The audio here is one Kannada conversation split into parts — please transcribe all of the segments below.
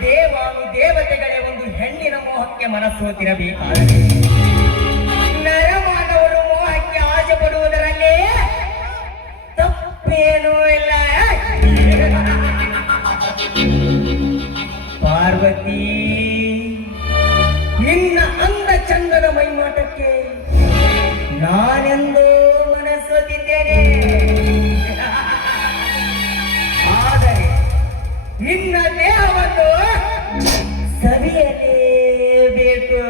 ದೇವಾನು ದೇವತೆಗಳೇ ಒಂದು ಹೆಣ್ಣಿನ ಮೋಹಕ್ಕೆ ಮನಸ್ಸೋತಿರಬೇಕಾದರೆ ನರಮಾನವರು ಮೋಹಕ್ಕೆ ಆಸೆ ಪಡುವುದರಲ್ಲಿ ತಪ್ಪೇನೂ ಇಲ್ಲ. ಪಾರ್ವತಿ, ನಿನ್ನ ಅಂದ ಚಂದದ ಮೈಮಾಟಕ್ಕೆ ನಾನೆಂದೋ ಮನಸ್ಸೋತಿದ್ದೇನೆ. ಆದರೆ ನಿನ್ನ ದೇಹವನ್ನು ಸವಿಯಲೇಬೇಕು.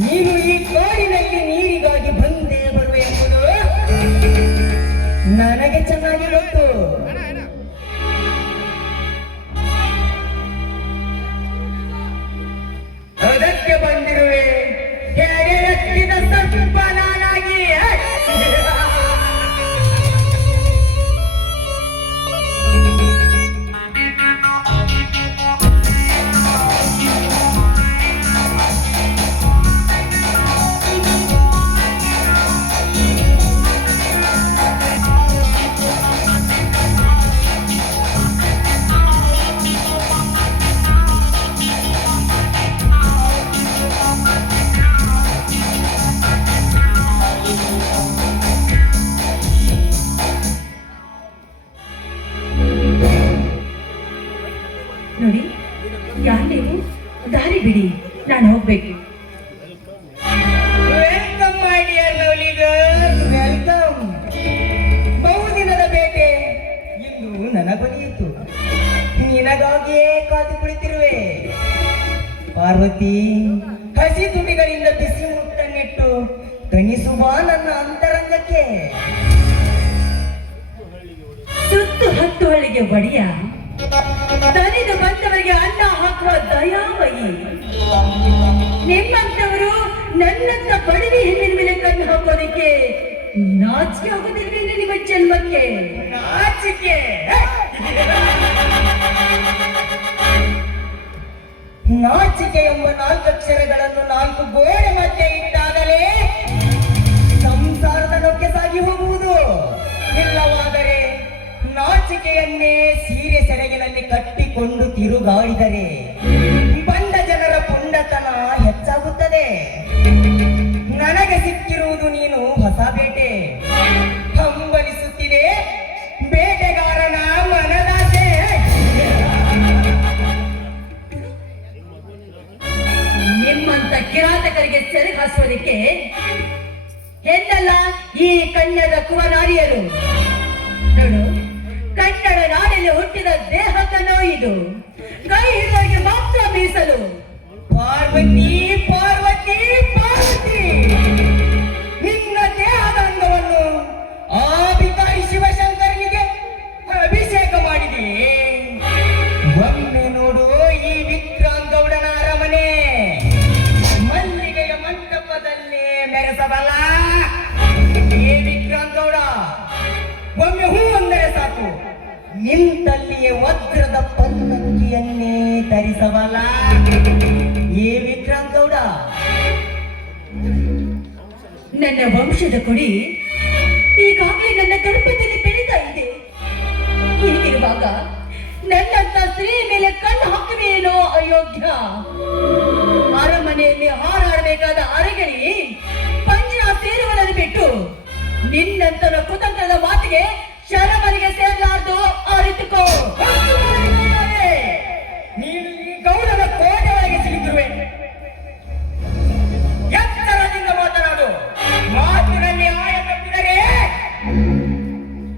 ನೀನು ಈ ಕಾಡಿನಲ್ಲಿ ನೀರಿಗಾಗಿ ಬಂದೇ ಬರುವೆ ಎಂಬುದು ನನಗೆ ಚೆನ್ನಾಗಿ ಗೊತ್ತು. ಅದಕ್ಕೆ ಬಂದಿರುವೆ ಹೇಗೆ ಎತ್ತಿದ ಸ್ವಲ್ಪ ನಾನಾಗಿ. ನೋಡಿ, ಯಾರು ನೀವು? ದಾರಿ ಬಿಡಿ, ನಾನು ಹೋಗ್ಬೇಕು. Welcome my dear lovely girl, welcome. ಬಹುದಿನದ ಬೇಟೆ ಇಂದು ನನಗೊಲಿಯಿತು. ನಿನಗಾಗಿಯೇ ಕಾದು ಕುಳಿತಿರುವೆ. ಪಾರ್ವತಿ, ಹಸಿ ತುಟಿಗಳಿಂದ ಬಿಸಿ ಮುಟ್ಟನ್ನಿಟ್ಟು ತಣಿಸುವ ನನ್ನ ಅಂತರಂಗಕ್ಕೆ. ಸುತ್ತು ಹತ್ತು ಹಳ್ಳಿಗೆ ಒಡೆಯ, ದನಿದು ಬಂದವರಿಗೆ ಅನ್ನ ಹಾಕುವ ದಯಾಮಯಿ. ನಿಮ್ಮಂತವರು ನನ್ನಂತ ಬಡವಿ ಹೆಣ್ಣಿನ ಮೇಲೆ ಕಣ್ಣು ಹಾಕೋದಿಕ್ಕೆ ನಾಚಿಕೆ ಆಗೋದಿಲ್ವೇ ನಿಮ್ಮ ಜನ್ಮಕ್ಕೆ? ನಾಚಿಕೆ? ನಾಚಿಕೆ ಎಂಬ ನಾಲ್ಕಕ್ಷರಗಳನ್ನು ನಾಲ್ಕು ಗೋಡೆ ಮಧ್ಯೆ ಇಟ್ಟಾಗಲೇ ಸಂಸಾರದ ನೊಕ್ಕೆ ಸಾಗಿ ಹೋಗುವುದು. ಇಲ್ಲವಾದರೆ ನಾಚಿಕೆಯನ್ನೇ ಸೀರೆ ಸೆರಗಿನಲ್ಲಿ ಕಟ್ಟಿಕೊಂಡು ತಿರುಗಾಡಿದರೆ ಬಂದ ಜನರ ಪುಂಡತನ ಹೆಚ್ಚಾಗುತ್ತದೆ. ನನಗೆ ಸಿಕ್ಕಿರುವುದು ನೀನು ಹೊಸ ಬೇಟೆ. ಹಂಬಲಿಸುತ್ತಿದೆ ಬೇಟೆಗಾರನ ಮನದಾಸೆ. ನಿಮ್ಮಂತ ಕಿರಾತಕರಿಗೆ ಸೆರಗು ಹಾಸೋದಿಕ್ಕೆ ಹೆಣ್ಣಲ್ಲ ಈ ಕನ್ಯದ ಕುವನಾರಿಯರು. ನೋಡು, ಕನ್ನಡ ನಾಡಿನಲ್ಲಿ ಹುಟ್ಟಿದ ದೇಹಕ್ಕನೋ ಇದು ಕೈ ಹಿಡಿದವರಿಗೆ ಮಾತ್ರ ಮೀಸಲು. ಪಾರ್ವತಿ, ಪಾರ್ವತಿ, ಪಾರ್ವತಿ, ನಿನ್ನ ದೇಹದ ಅಂಗವನ್ನು ಆ ಭಿಕಾರಿ ಶಿವಶಂಕರನಿಗೆ ಅಭಿಷೇಕ ಮಾಡಿದೆ. ಒಮ್ಮೆ ನೋಡು ಈ ವಿಕ್ರಾಂತ್ ಗೌಡನ ಅರಮನೆ. ಮಲ್ಲಿಗೆಯ ಮಂಟಪದಲ್ಲೇ ಮೆರೆಸಬಲ್ಲ ಏ ವಿಕ್ರಾಂತ್ ಗೌಡ. ಒಮ್ಮೆ ಹೂ ಅಂದರೆ ಸಾಕು, ನಿಂತಲ್ಲಿಯೇ ವಜ್ರದ ಪಲ್ಲಕ್ಕಿಯನ್ನೇ ಧರಿಸಬಲ್ಲ ಏ ವಿಕ್ರಾಂತ್ ಗೌಡ. ನನ್ನ ವಂಶದ ಕುಡಿ ಈಗಾಗಲೇ ನನ್ನ ಗರ್ಭದಲ್ಲಿ ಬೆಳೀತಾ ಇದೆ. ಹೀಗಿರುವಾಗ ನನ್ನಂತ ಸ್ತ್ರೀ ಮೇಲೆ ಕಣ್ಣು ಹಾಕುವೇನೋ ಅಯೋಗ್ಯ. ಅರಮನೆಯಲ್ಲಿ ಹಾರಾಡಬೇಕಾದ ಅರಗಿಣಿ ಪಂಜರ ಸೇರುವುದನ್ನು ಬಿಟ್ಟು ನಿನ್ನಂತನ ಕುತಂತ್ರದ ಮಾತಿಗೆ ಶರಮನಿಗೆ ಸೇರಲಾರ್ದು ಅರಿತುಕೋ. ನೀನು ಈ ಗೌಡನ ಕೋಟೆ ಒಳಗೆ ಸಿಲುಕಿರುವೆ. ಎತ್ತರದಿಂದ ಮಾತನಾಡು. ಮಾತಿನಲ್ಲಿ ಆಯ ತಪ್ಪಿದರೆ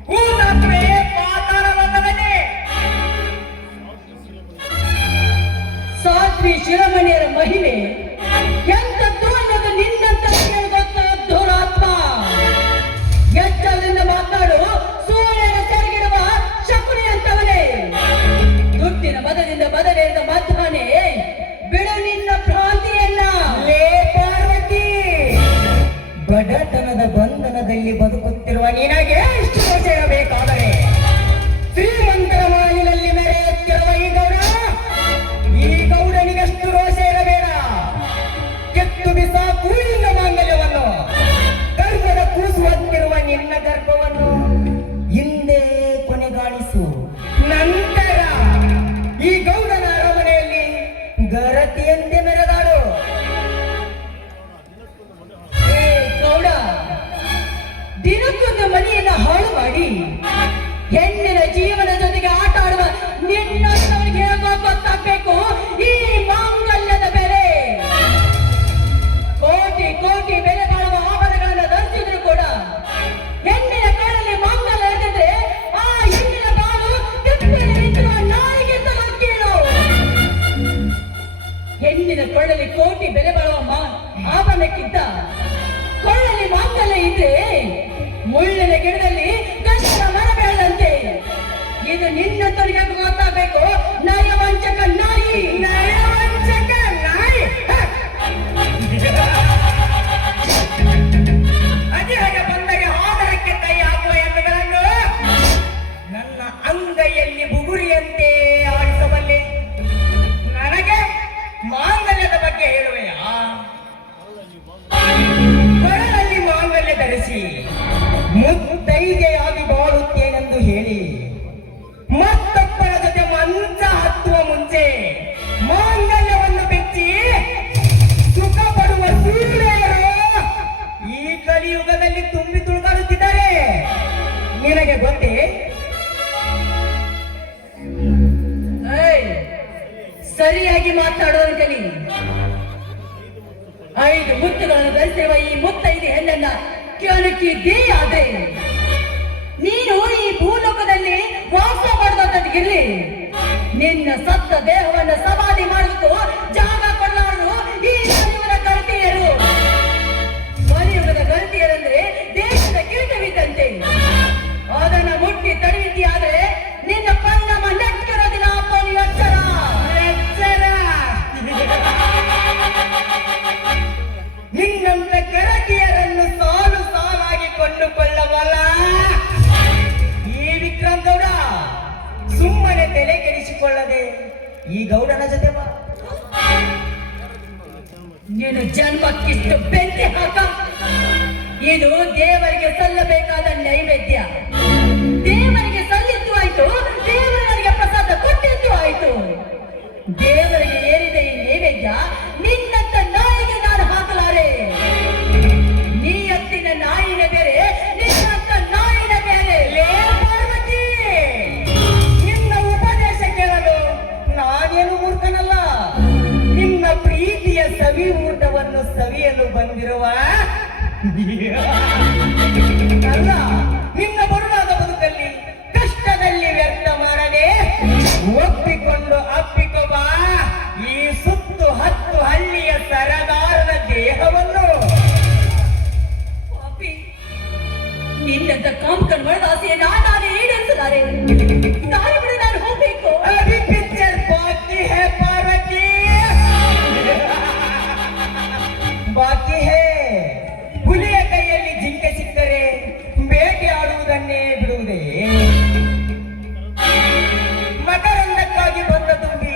ಕೂತಾತ್ಮೆ ಪಾತಾಳ ಬಂದವನೇ. ಸಾಧ್ವಿ ಶಿವಮಣಿಯರ ಮಹಿಮೆ ಎಂತದ್ದು ಅನ್ನೋದು ನಿನ್ನಂತ ಗೊತ್ತ ದುರಾತ್ಮ. ಎಚ್ಚರದಿಂದ ಮಾತಾಡು. ಸೂರ್ಯನ ಸೆರಗಿರುವ ಶಕುನಿ ಅಂತವನೇ. ದುಡ್ಡಿನ ಮದದಿಂದ ಬದಲೇರಿದ ಮಧ್ಯಾಹ್ನೆ ಬಿಡು ನಿನ್ನ ಭ್ರಾಂತಿಯನ್ನ. ಲೇ ಪಾರ್ವತಿ, ಬಡತನದ ಬಂಧನದಲ್ಲಿ ಬದುಕುತ್ತಿರುವ ನಿನಗೆ ಎಷ್ಟು ದೋಷ ಇರಬೇಕಾದರೆ ಶ್ರೀಮಂತರ ಮಾಲಿನಲ್ಲಿ ಮೆರೆಯುತ್ತಿರುವ ಈ ಗೌಡನಿಗಷ್ಟು ರೋಷ ಇರಬೇಡ. ಕೆತ್ತು ಬಿಸಾಕು ನಿನ್ನ ಮಾಂಗಲ್ಯ. ಕೂಸುವಂತಿರುವ ನಿನ್ನ ಗರ್ಭವನ್ನು ಹಿಂದೆ ಕೊನೆಗಾಣಿಸು. ನಂತರ ಈ ಗೌಡನ ಅರಮನೆಯಲ್ಲಿ ಗರತಿಯಂತೆ ಮೆರೆದಾಡು. ಏ ಗೌಡ, ದಿನಕ್ಕೊಂದು ಮನೆಯನ್ನ ಹಾಳು ಮಾಡಿ ಹೆಣ್ಣಿನ ಜೀವನ ಜೊತೆಗೆ ಆಟ ಆಡುವ ನಿನ್ನವರಿಗೆ ಹೇಗೋ ಗೊತ್ತಾಗಬೇಕು ಈ ಮಾಂಗಲ್ಯದ ಬೆಲೆ. ಕೋಟಿ ಕೋಟಿ ಬೆಲೆ ಬಾಳುವ ಆಭರಣಗಳನ್ನು ಧರಿಸಿದ್ರು ಕೂಡ ಹೆಣ್ಣಿನ ಕೈಯಲ್ಲಿ ಮಾಂಗಲ್ಯ ಇದ್ದಿದ್ರೆ ಆ ಹೆಣ್ಣಿನ ಬಾಳು ಕೆಪ್ಪೆಯಲ್ಲಿ ನಿಂತಿರುವ ನಾಯಿಗಿಂತಲೂ ಕೀಳು. ಹೆಣ್ಣಿನ ಕೊಳ್ಳಲ್ಲಿ ಕೋಟಿ ಬೆಲೆ ಬಾಳುವ ಆಭರಣಕ್ಕಿಂತ ಕೊಳ್ಳಲ್ಲಿ ಮಾಂಗಲ್ಯ ಇದ್ರೆ ಮುಳ್ಳಿನ ಗಿಡದಲ್ಲಿ ಗಂಧದ ಮರ ಬೆಳೆದಂತೆ. ಇದು ನಿನ್ನಂತವರಿಗೆ ಗೊತ್ತಾಗಬೇಕು ನಯವಂಚಕ ನಾಯಿ, ನಯವಂಚಕ ನಾಯಿ. ಅಧಿರಾಗ ಬಂದರೆ ಆದರಕ್ಕೆ ಕೈ ಹಾಕುವ ಎನ್ನುಗಳನ್ನು ನನ್ನ ಅಂಗೈಯಲ್ಲಿ ಬುಗುರಿಯಂತೆ ಆಡಿಸಬಲ್ಲೆ. ನನಗೆ ಮಾಂಗಲ್ಯದ ಬಗ್ಗೆ ಹೇಳುವೆಯಾ? ಕೊರಳಲ್ಲಿ ಮಾಂಗಲ್ಯ ಧರಿಸಿ ಮುತ್ತೈದೆಯಾಗಿ ಬಾಳುತ್ತೇನೆಂದು ಹೇಳಿ ಮತ್ತೊಬ್ಬರ ಜೊತೆ ಮಂಚ ಹತ್ತುವ ಮುಂಚೆ ಮಾಂಗಲ್ಯವನ್ನು ಬೆಚ್ಚಿ ಸುಖ ಪಡುವ ಸೂರ್ಯರು ಈ ಕಲಿಯುಗದಲ್ಲಿ ತುಂಬಿ ತುಳುಕಾಡುತ್ತಿದ್ದಾರೆ. ನಿನಗೆ ಗೊತ್ತೇ? ಸರಿಯಾಗಿ ಮಾತಾಡೋರು ಕಲಿ. 5 ಮುತ್ತುಗಳನ್ನು ಧರಿಸಿರುವ ಈ ಮುತ್ತೈದೆ ಹೆಣ್ಣನ್ನ ಕೆಣಕಿದ್ದೇ ಆದ್ರೆ ನೀನು ಈ ಭೂಲೋಕದಲ್ಲಿ ವಾಸ ಮಾಡೋದಿರ್ಲಿ, ನಿನ್ನ ಸತ್ತ ದೇಹವನ್ನು ಸಮಾಧಿ ಮಾಡಲಿಕ್ಕೂ ಜಾಗ ಕೊಡಲಾರರು ಈ ಕಲಿಯುಗದ ಗಣತಿಯರು. ಕಲಿಯುಗದ ಗಣತಿಯರಂದ್ರೆ ದೇಶದ ಕೀಟವಿದ್ದಂತೆ. ಅದನ್ನ ಮುಟ್ಟಿ ತಡೆಯುತ್ತೀಯಾದ್ರೆ ನಿನ್ನ ಪರಿಣಾಮ ನೆಟ್ಟಿರೋದಿಲ್ಲ. ಅಪ್ಪನಿ ಎಚ್ಚರ. ನಿನ್ನಂತ ಗರತಿಯರನ್ನು ಸಾಲು ಸಾಲಾಗಿ ಕೊಂಡುಕೊಳ್ಳಬಲ್ಲ ಈ ವಿಕ್ರಮ್ ಗೌಡ ಸುಮ್ಮನೆ ತಲೆ ಕೆಡಿಸಿಕೊಳ್ಳದೆ ಈ ಗೌಡನ ಜೊತೆ ಬಾ. ನೀನು ಜನ್ಮಕ್ಕಿಷ್ಟು ಬೆಂಕಿ ಹಾಕ. ಇದು ದೇವರಿಗೆ ಸಲ್ಲಬೇಕಾದ ನೈವೇದ್ಯ. ದೇವರಿಗೆ ಸಲ್ಲಿದ್ದು ಆಯ್ತು, ದೇವರು ನನಗೆ ಪ್ರಸಾದ ಕೊಟ್ಟಿದ್ದು ಆಯ್ತು. ದೇವರಿಗೆ ಏರಿದ ಈ ನೈವೇದ್ಯ ನಿನ್ನಂತ ನಾಯಿಗೆ ನಾನು ಹಾಕಲಾರೆ. ನೀ ಎತ್ತಿನ ನಾಯಿನ ಬೇರೆ, ನಿನ್ನಂತ ನಾಯಿನ ಬೇರೆ. ಲೇ ಪಾರ್ವತಿ, ನಿನ್ನ ಉಪದೇಶ ಕೇಳಲು ನಾನೇನು ಮೂರ್ಖನಲ್ಲ. ನಿನ್ನ ಪ್ರೀತಿಯ ಸವಿ ಊಟವನ್ನು ಸವಿಯಲು ಬಂದಿರುವ ಅಲ್ಲ. ನಿನ್ನ ಬರುಣಾದ ಬದುಕಲ್ಲಿ ಕಷ್ಟದಲ್ಲಿ ವ್ಯರ್ಥ ಮಾಡದೆ ಒಪ್ಪಿಕೊಂಡು ಅಪ್ಪಿಕೊಬಾ ಈ ಸುತ್ತು 10 ಹಳ್ಳಿಯ ಸರದಾರನ ದೇಹವನ್ನು. ಪಾಪಿ, ನಿನ್ನಂತ ಕಾಮಕನ್ ಒಳದ ಆಸೆಯ ನಾನೇ ಈಡೇರಿಸಲಾರೆ. ದಾರಿ ಬಿಡು, ನಾನು ಹೋಗ್ಬೇಕು. अभी पिक्चर बाकी है पार्वती, ಬಾಕಿ ಹೇ. ಹುಲಿಯ ಕೈಯಲ್ಲಿ ಜಿಂಕೆ ಸಿಕ್ಕರೆ ಬೇಟೆ ಆಡುವುದನ್ನೇ ಬಿಡುವುದೇ? ಮಕರಂದಕ್ಕಾಗಿ ಬಂದ ತುಂಬಿ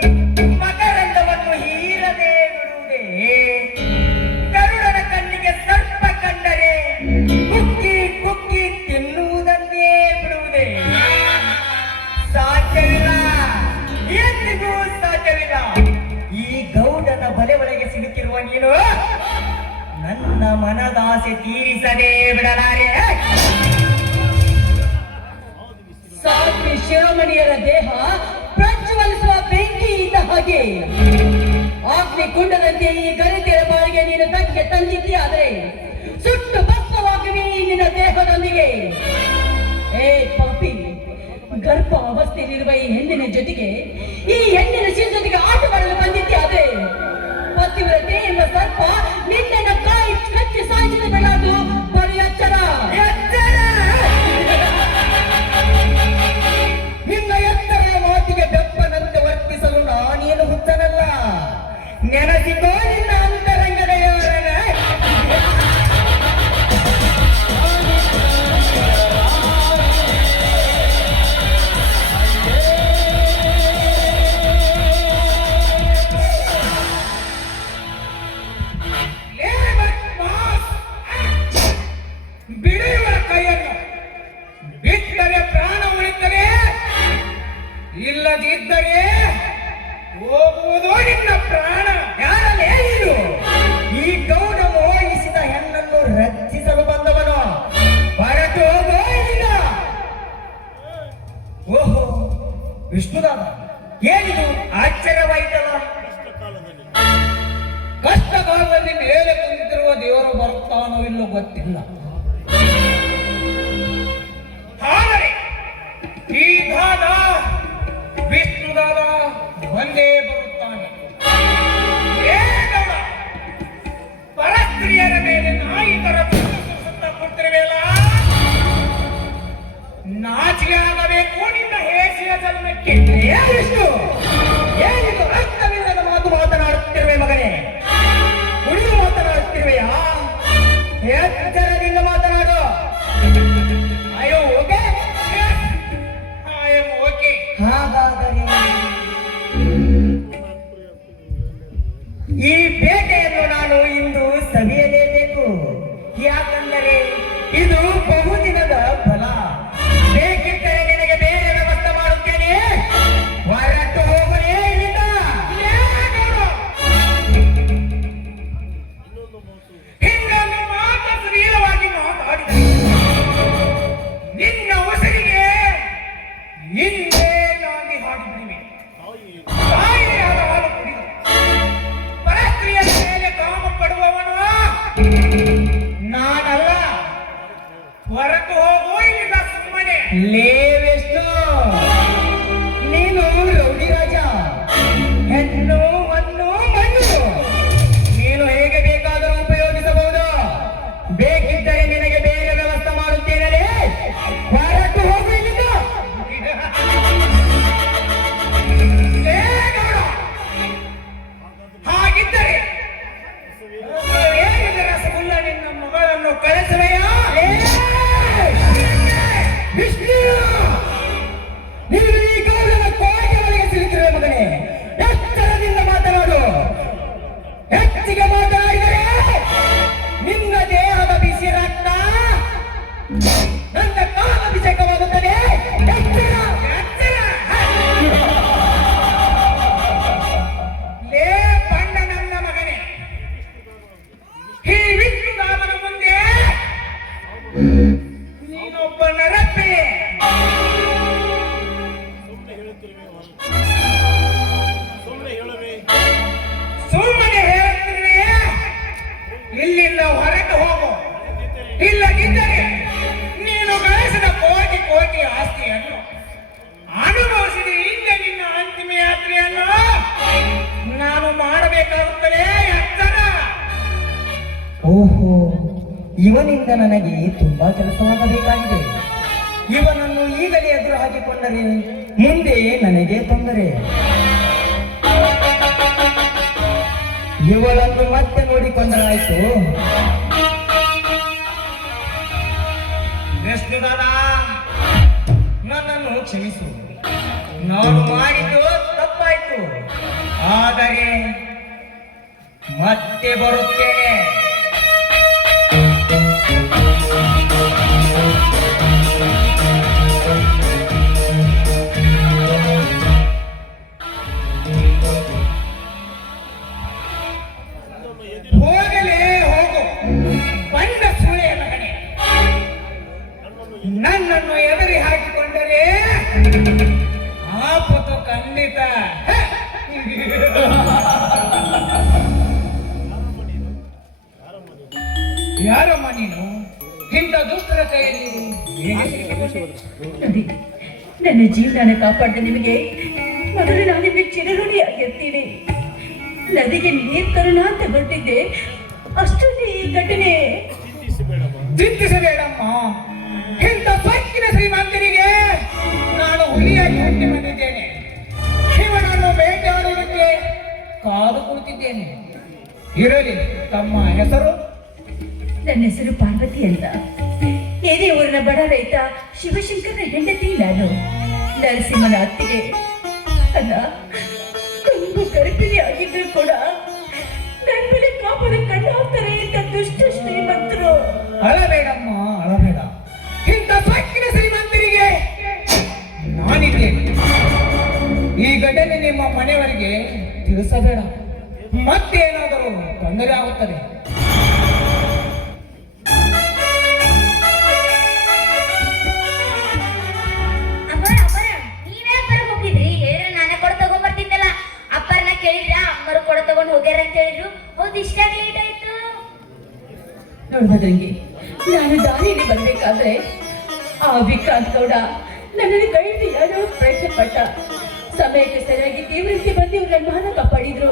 ಮಕರಂದವನ್ನು ಹೀರದೆ ಬಿಡುವುದೇ? ಗರುಡನ ಕಣ್ಣಿಗೆ ಸರ್ಪ ಕಂಡರೆ ಕುಕ್ಕಿ ಕುಕ್ಕಿ ತಿನ್ನುವುದನ್ನೇ ಬಿಡುವುದೇ? ಸಾಧ್ಯವಿಲ್ಲ, ಎಂದಿಗೂ ಸಾಧ್ಯವಿಲ್ಲ. ಈ ಗೌಡನ ಬಲೆ ಒಳಗೆ ಸಿಲುಕಿರುವ ನೀನು ನನ್ನ ಮನದಾಸೆ ತೀರಿಸದೆ ಬಿಡಲಾರೆ. ಸಾತ್ವಿ ಶಿರೋಮಣಿಯರ ದೇಹ ಪ್ರಜ್ವಲಿಸುವ ಬೆಂಕಿ ಇದ್ದ ಹಾಗೆ ಅಗ್ನಿ ಕುಂಡದಂತೆ ಈ ಗರಿತೆಯ ಬಾಳಿಗೆ ನೀನು ದಂಗೆ ತಂದಿದ್ದೀಯಾದ್ರೆ ಸುಟ್ಟು ಭಸ್ಮವಾಗುವೆ ಈ ನಿನ್ನ ದೇಹದೊಂದಿಗೆ. ಏ ಪಾಪಿ, ಗರ್ಭ ಅವಸ್ಥೆಯಲ್ಲಿರುವ ಈ ಹೆಣ್ಣಿನ ಜೊತೆಗೆ, ಈ ಹೆಣ್ಣಿನ ಜೊತೆಗೆ ಆಟವಾಡಲು ಬಂದಿದ್ದೀಯಾದ್ರೆ ಪತಿವ್ರತೆ ಎಂಬ ಸರ್ಪ ನಿನ್ನನ್ನು ಕಾಯಿ ಕಚ್ಚಿ ಸಾಯಿಸಿದ ಬೆಳದು ಬರೀ ಎಚ್ಚರ. ನಿನ್ನ ಎತ್ತರ ಮಾತಿಗೆ ಬೆಪ್ಪನಂತೆ ವರ್ತಿಸಲು ನಾನೇನು ಹುಚ್ಚನಲ್ಲ. ನೆನಸಿಕೋ ನಿನ್ನ ಅಂತರಂಗದ ಯೋರನ. ಇಲ್ಲದಿದ್ದರೆ ಹೋಗುವುದು ನಿನ್ನ ಪ್ರಾಣ. ಯಾರಲ್ಲಿ ಹೇಳಿರು? ಈ ಗೌಡ ಮೋಹಿಸಿದ ಹೆಣ್ಣನ್ನು ರಕ್ಷಿಸಲು ಬಂದವನು. ಹೊರಟು ಹೋಗೋ ಇಲ್ಲ. ಓಹೋ ವಿಷ್ಣುದಾದ, ಏನಿದು ಆಶ್ಚರ್ಯವಾಯಿತಲ್ಲ. ಕಷ್ಟ ಕಾಲದಲ್ಲಿ ಮೇಲೆ ಕುಂತಿರುವ ದೇವರು ಬರ್ತಾನೋ ಇಲ್ಲೋ ಗೊತ್ತಿಲ್ಲ. ಆದರೆ ಈ ದಾದ ವಿಷ್ಣುದಾದ ಒಂದೇ ಬರುತ್ತಾನೆ. ಏನವ ಪರಸ್ತ್ರೀಯರ ಮೇಲೆ ನಾಯಿ ತರ ಸುತ್ತ ಕೊಡ್ತಿರುವೆಲ್ಲ. ನಾಚಿಕೆ ಆಗಬೇಕು ನಿನ್ನ ಹೇಸಿಯ ಜನ್ಮಕ್ಕೆ. ಏನಿಷ್ಟು ಏನಿದು ಅರ್ಥವಿಲ್ಲದ ಮಾತು ಮಾತನಾಡುತ್ತಿರುವೆ ಮಗನೇ? ಕುಡಿದು ಮಾತನಾಡುತ್ತಿರುವೆಯಾ? ಎಚ್ಚರದಿಂದ ಮಾತನಾಡು. ಅಯ್ಯೋ ಓಕೆ, ಓಕೆ. ಹಾಗಾದರೆ ಈ ಬೇಟೆಯನ್ನು ನಾನು ಇಂದು ಸವಿಯಲೇಬೇಕು. ಯಾಕಂದರೆ ಇದು ಬಹುದಿನದ ಫಲ. ಬೇಕಿದ್ದರೆ ನಿನಗೆ ಬೇರೆ ವ್ಯವಸ್ಥೆ ಮಾಡುತ್ತೇನೆ. ಹೊರಟು ಹೋಗಲೇ ಇಲ್ಲಿಂದ. ಹಿಂಗನ್ನು ಮಾತು ಸುರೀಲವಾಗಿ ಮಾತಾಡಿದರೆ ನಿನ್ನ ಉಸಿರಿಗೆ ಹಿಂದೆ ನಾಗಿ ಹಾಕಿದ್ದೀವಿ. ತಾಯಿಯಾದ ಹಾಲು ಕುಡಿದು ಪರಸ್ತ್ರೀಯರ ಮೇಲೆ ಕಾಮ ಪಡುವವನು ನಾನಲ್ಲ. ಹೊರಟು ಹೋಗು ಇಲ್ಲಿಂದ ಸುಮ್ಮನೆ. ಲೇವೆಷ್ಟು ನೀನು ರೌಡಿ ರಾಜ, ಹೆಣ್ಣು ಮಣ್ಣು ಮಣ್ಣು ನೀನು ಹೇಗೆ ಬೇಕಾದರೂ ಉಪಯೋಗಿಸಬಹುದು. ಬೇಕಿದ್ದರೆ ನಿನಗೆ ಬೇರೆ ವ್ಯವಸ್ಥೆ ಮಾಡುತ್ತೇನೆ. ಹೊರಟು ಹೋಗು ಇಲ್ಲಿಂದ. ಹಾಗಿದ್ದರೆ ಏನಿದೆ ರಸಗುಲ್ಲ ನಿನ್ನ ಮಗಳನ್ನು ಕಳಿಸುವೆಯಾ? ವಿಷ್ಣು, ನೀನು ಈ ಗೌರವ ಕೋಟೆ ಒಳಗೆ ಸಿಲುಕಿರುವ ಮಗನೇ. ಎಚ್ಚರದಿಂದ ಮಾತನಾಡು. ಹೆಚ್ಚಿಗೆ ಮಾತನಾಡಿದರೆ ನಿನ್ನ ದೇಹದ ಬಿಸಿ ರಕ್ತ ನನ್ನ ಕಾಲಾಭಿಷೇಕವಾಗುತ್ತದೆ. ಎಚ್ಚರ, ಎಚ್ಚರ. ಲೇ ಬಂಡ ನನ್ನ ಮಗನೇ, ಈ ವಿಷ್ಣುದಾಮನ ಮುಂದೆ ನೀನೊಬ್ಬ ನರಪ್ಪೆ. ಸುಮ್ಮನೆ ಹೇಳುತ್ತಿರುವೆ. ಇಲ್ಲಿಂದ ಹೊರಟು ಹೋಗು. ಇಲ್ಲದಿದ್ದರೆ ನೀನು ಗಳಿಸಿದ ಕೋಟಿ ಕೋಟಿ ಆಸ್ತಿಯನ್ನು ಅನುಭವಿಸಿದ ಹಿಂದೆ ನಿನ್ನ ಅಂತಿಮ ಯಾತ್ರೆಯನ್ನು ನಾನು ಮಾಡಬೇಕಾಗುತ್ತದೆ. ಎಚ್ಚರ. ಓಹೋ, ಇವನಿಂದ ನನಗೆ ತುಂಬಾ ಕೆಲಸವಾಗಬೇಕಾಗಿದೆ. ಇವನನ್ನು ಈಗಲೇ ಎದುರು ಹಾಕಿಕೊಂಡರೆ ಮುಂದೆ ನನಗೆ ತೊಂದರೆ. ಇವಳನ್ನು ಮತ್ತೆ ನೋಡಿಕೊಂಡರಾಯ್ತು. ವಿಷ್ಣುದಾದ, ನನ್ನನ್ನು ಕ್ಷಮಿಸು. ನಾನು ಮಾಡಿದ್ದು ತಪ್ಪಾಯ್ತು. ಆದರೆ ಮತ್ತೆ ಬರುತ್ತೇನೆ. ಹೋಗಲೇ ಹೋಗು ಬಂಡ ಸುಳೆಯ ಮಗನೇ. ನನ್ನನ್ನು ಎದುರಿ ಹಾಕಿಕೊಂಡರೆ ಆಪತ್ತು ಖಂಡಿತ. ಯಾರಮ್ಮ ನೀನು? ಇಂಥ ದುಷ್ಟರ ಕೈಯಲ್ಲಿ ನೋಡಿ, ನನ್ನ ಜೀವನ ಕಾಪಾಡಿದ ನಿಮಗೆ ಮೊದಲು ನಾನು ನಿಮಗೆ ಚಿರಋಣಿಯಾಗಿರ್ತೀನಿ. ನದಿಗೆ ನೀರು ತರೋಣ ಅಂತ ಹೊರಟಿದ್ದೆ, ಅಷ್ಟರಲ್ಲಿ ಈ ಘಟನೆ. ಚಿಂತಿಸಬೇಡಮ್ಮ. ಇಂಥ ಸೊಕ್ಕಿನ ಶ್ರೀಮಂತರಿಗೆ ನಾನು ಹುಲಿಯಾಗಿ ಹುಟ್ಟಿ ಬಂದಿದ್ದೇನೆ. ಇವನನ್ನು ಬೇಟೆಯಾಡುವುದಕ್ಕೆ ಕಾದು ಕುಳಿತಿದ್ದೇನೆ. ಇರಲಿ, ತಮ್ಮ ಹೆಸರು? ನನ್ನ ಹೆಸರು ಪಾರ್ವತಿ ಅಂತ. ಏನೇ ಊರಿನ ಬಡ ರೈತ ಶಿವಶಂಕರನ ಹೆಂಡತಿ ನಾನು. ನರಸಿಂಹನ ಅತ್ತಿಗೆ. ಅಲ್ಲ, ತುಂಬ ಗರ್ಭಿಣಿ ಆಗಿದ್ರು ಕೂಡ ನನ್ನ ಮೇಲೆ ಕಾಪಾಡ ಕಣ್ಣು ಹಾಕ್ತಾರೆ ಅಂತ ದುಷ್ಟ ಶ್ರೀಮಂತರು. ಅಳಬೇಡಮ್ಮ, ಅಳಬೇಡ. ಇಂಥ ಸೊಕ್ಕಿನ ಶ್ರೀಮಂತರಿಗೆ ನಾನಿದ್ದೇನೆ. ತಿಳಿಸಬೇಡ, ಮತ್ತೇನಾದರೂ ತೊಂದರೆ ಆಗುತ್ತದೆ. ಅಪ್ಪರ ನೀವೇ ಅಪ್ಪರ ಹೋಗಿದ್ರಿ? ಹೇಳಿದ್ರೆ ನಾನೇ ಕೊಡ ತಗೊಂಡ್ಬರ್ತಿದ್ದಲ್ಲ. ಅಪ್ಪರನ್ನ ಕೇಳಿದ್ರ ಅಮ್ಮರು ಕೊಡ ತಗೊಂಡು ಹೋಗ್ಯಾರ ಅಂತ ಹೇಳಿದ್ರು. ಹೌದು, ಇಷ್ಟಾಗಿ ಲೇಟ್ ಆಯ್ತು. ನೋಡ್ಬೋದಂಗೆ ನಾನು ದಾರಿಯಲ್ಲಿ ಬರ್ಬೇಕಾದ್ರೆ ಆ ವಿಕ್ರಾಂತ್ ಗೌಡ ನನ್ನನ್ನು ಕೈ ಹಿಡಿಯಲು ಪ್ರಯತ್ನ ಪಟ್ಟ. ಸಮಯಕ್ಕೆ ಸರಿಯಾಗಿ ತೀವ್ರತೆ ಬಂದು ಇವ್ರ ಮಾನ ಕಾಪಾಡಿದ್ರು.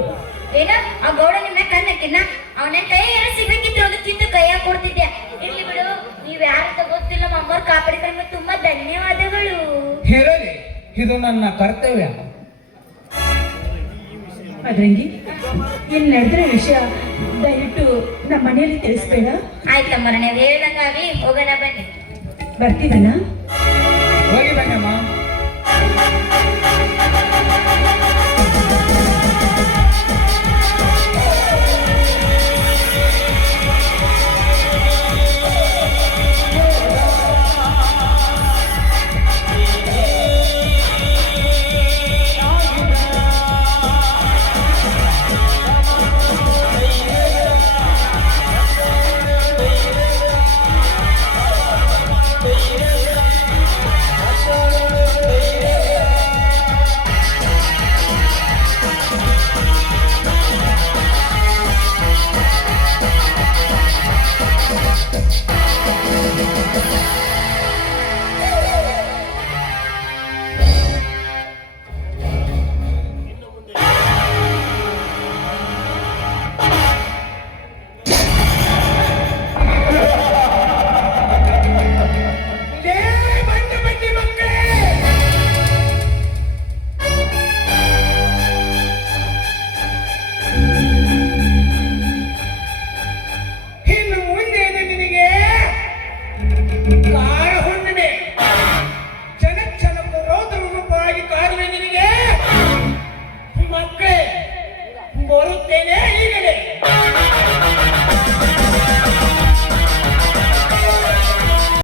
ಏನ ಆ ಗೌಡ ನಿಮ್ಮ ಕಣ್ಣಕ್ಕಿನ್ನ ಅವನ ಕೈ ಏನೋ ಸಿಗ್ಬೇಕಿತ್ತು, ಅದು ಕಿತ್ತು ಕೈಯಾಗ ಕೊಡ್ತಿದ್ದೆ. ಇರ್ಲಿ ಬಿಡು, ನೀವ್ ಯಾರಂತ ಗೊತ್ತಿಲ್ಲ, ಅಮ್ಮವ್ರು ಕಾಪಾಡಿದ್ರೆ ನಿಮಗೆ ತುಂಬಾ ಧನ್ಯವಾದಗಳು. ಇರಲಿ, ಇದು ನನ್ನ ಕರ್ತವ್ಯ. ಅದ್ರಂಗಿ ಇಲ್ಲಿ ನಡೆದಿರೋ ವಿಷಯ ದಯವಿಟ್ಟು ನಮ್ಮ ಮನೆಯಲ್ಲಿ ತಿಳಿಸ್ಬೇಡ. ಆಯ್ತಮ್ಮ, ನೀವು ಹೇಳ್ದಂಗಾಗ್ಲಿ, ಹೋಗೋಣ ಬನ್ನಿ. ಬರ್ತೀವಣ್ಣ. ಹೋಗಿ ಬನ್ನಮ್ಮ.